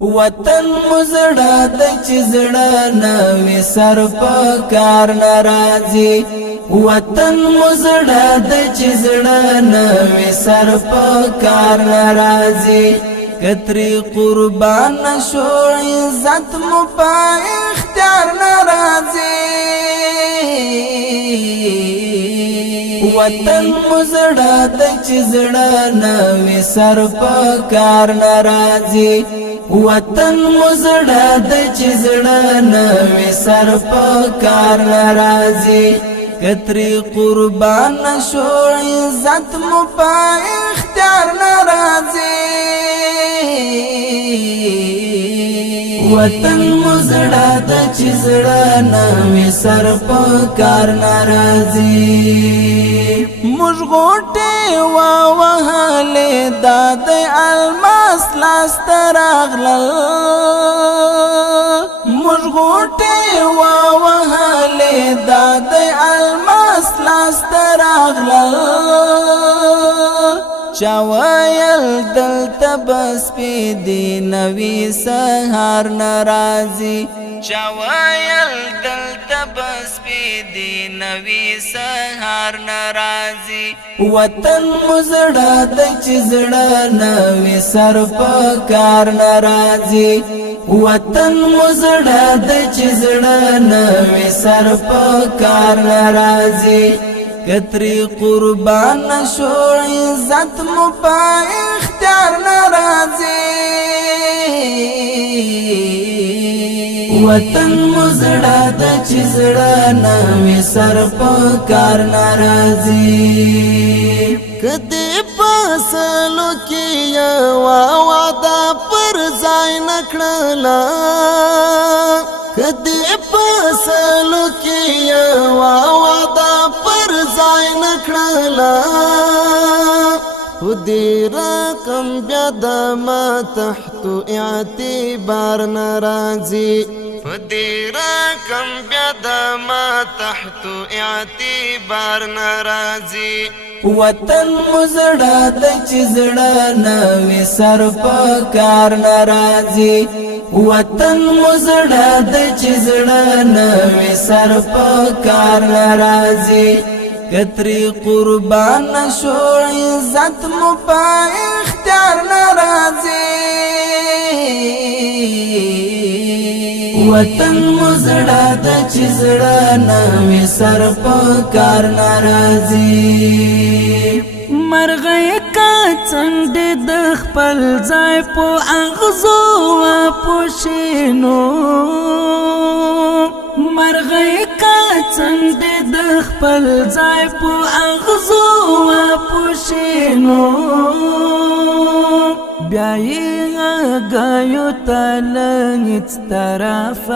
وطن مزړه د چزړه نوې سر په کار ناراضي وطن مزړه د چزړه نوې سر په کار ناراضي کتري قربان شو عزت مو په اختیار ناراضي وطن مزړه د چزړه نوې سر په کار ناراضي وطن مزړه د چزړه نوې سر په کار ناراضي کتري قربان شو عزت مو په اختیار ناراضي وطن مزړه د چزړه نوې سر په کار ناراضي موږ غوټه وهلې د الماس لاس تراغلل موږ غوټه وهلې د الماس لاس تراغلل چاویل دلته بس پی دی نوی سهار ناراضي چاویل دلته بس پی دی نوی سهار ناراضي وطن مزړه د چزړه نوی سر په کار ناراضي وطن مزړه د چزړه نوی سر په کار ناراضي کتري قربان شو عزت مو په اختیار ناراضي وطن مزړه د چزړه نوې سر په کار ناراضي کدی پاسلو کې وعده پر ځای نکړلا کدی پاسلو کې وعده پر ځای نکړلا خودی رقم بیا د ما تحت اعتبار ناراضي خودی رقم بیا د ما تحت اعتبار ناراضي وطن مزړه د چزړه نوې سر په کار ناراضي وطن مزړه د چزړه نوې سر په کار ناراضي کتري قربان شو عزت مو په اختیار ناراضي وطن مزړه د چزړه نوې سر په کار ناراضي مرغې کا څنډه د خپل ځای په اغزو پوښینو مرغې کا څنډه د خپل ځای په اغزو پوښینو بیا یې غایو تلنګ طرف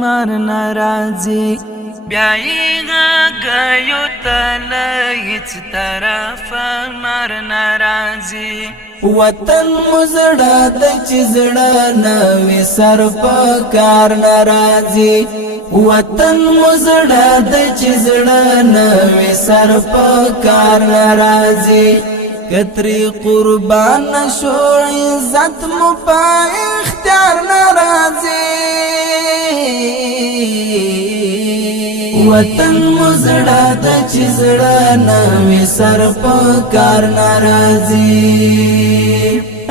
مر ناراضي بیا یې غایو تلنګ طرف مر ناراضي وطن مزړه د چزړه نوې سر په کار ناراضي وطن مزړه د چزړه نوې سر په کار ناراضي کتري قربان شو عزت مو په اختیار ناراضي وطن مزړه د چزړه نوې سر په کار ناراضي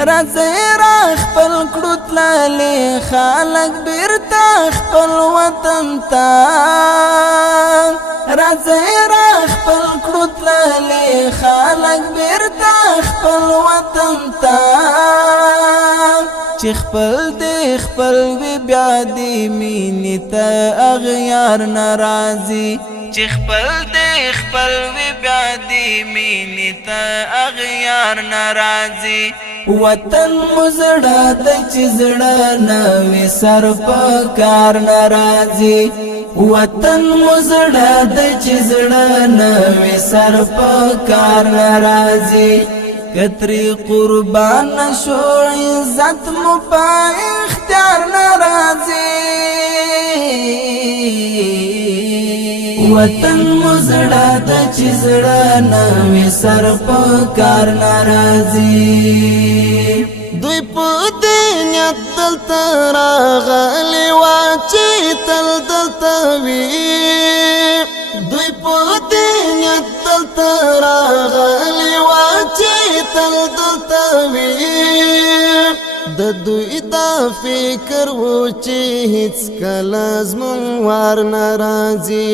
راځي را خپل کړو تللې خلک بیرته خپل وطن ته راځي را خپل کړو تللې خلک بیرته خپل وطن ته چې خپل دې خپل وی بیا دې مینې ته اغیار ناراضي چې خپل دې خپل وی بیا دې مینې ته اغیار ناراضي وطن مزړه د چزړه نوې سر په کار ناراضي وطن مزړه د چزړه نوې سر په کار ناراضي کتري قربان شو عزت مو په اختیار ناراضي وطن مزړه د چزړه نوې سر په کار ناراضي دوی په دې نیت دلته راغلي وا چې تل دلته وي دوی په دې نیت دلته راغلي وا چې تل دلته وي د دوی دا فکر و چې هیڅ کله زموږ وار نه راځي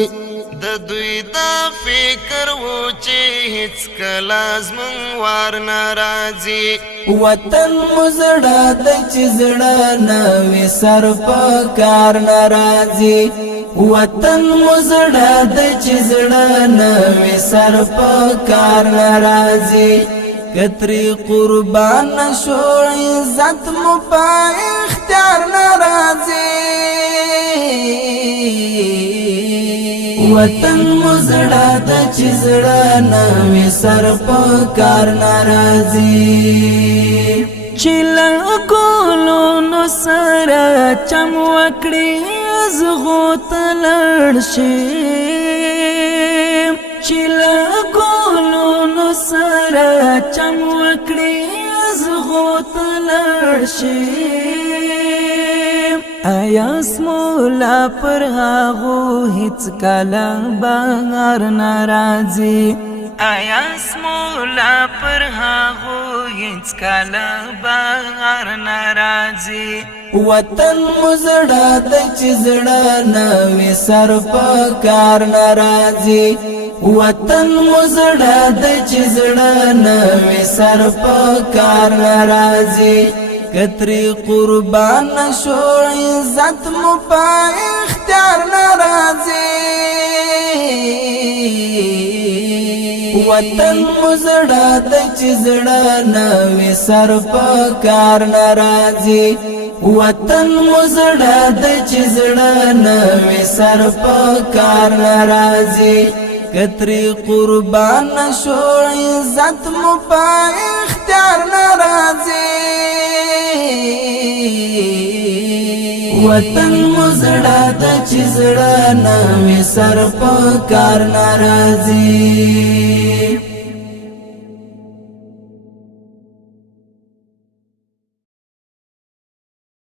د دوی دا فکر و چې هیڅ کله زموږ وار نه راځي وطن مو زړه د چې زړه نه وي سر په کار نه راځي وطن مو زړه د چې زړه نه وي سر په کار نه راځي کتری قربان شو عزت مو په اختیار ناراضي وطن مو زړه د چې زړه نه وي سر په کار ناراضي چې لکولو نو سره چم وکړي زغو ته لړ شي چې لکولو نو سره چم وکړي زغو ته لړ شي آیا سمولا پر هغو هیڅ کله بهر ناراضي آیا سمولا پر هغو هیڅ کله بهر ناراضي وطن مو زړه د چې زړه نه وي سر په کار ناراضي وطن مو زړه د چې زړه نه وي سر په کار ناراضي کتری قربان شو عزت مو په اختیار ناراضي وطن مو زړه د چې زړه نه وي سر په کار ناراضي وطن مو زړه د چې زړه نه وي سر په کار ناراضي کتری قربان شو عزت مو په اختیار ناراضي وطن مو زړه د چې زړه نه وي سر په کار ناراضي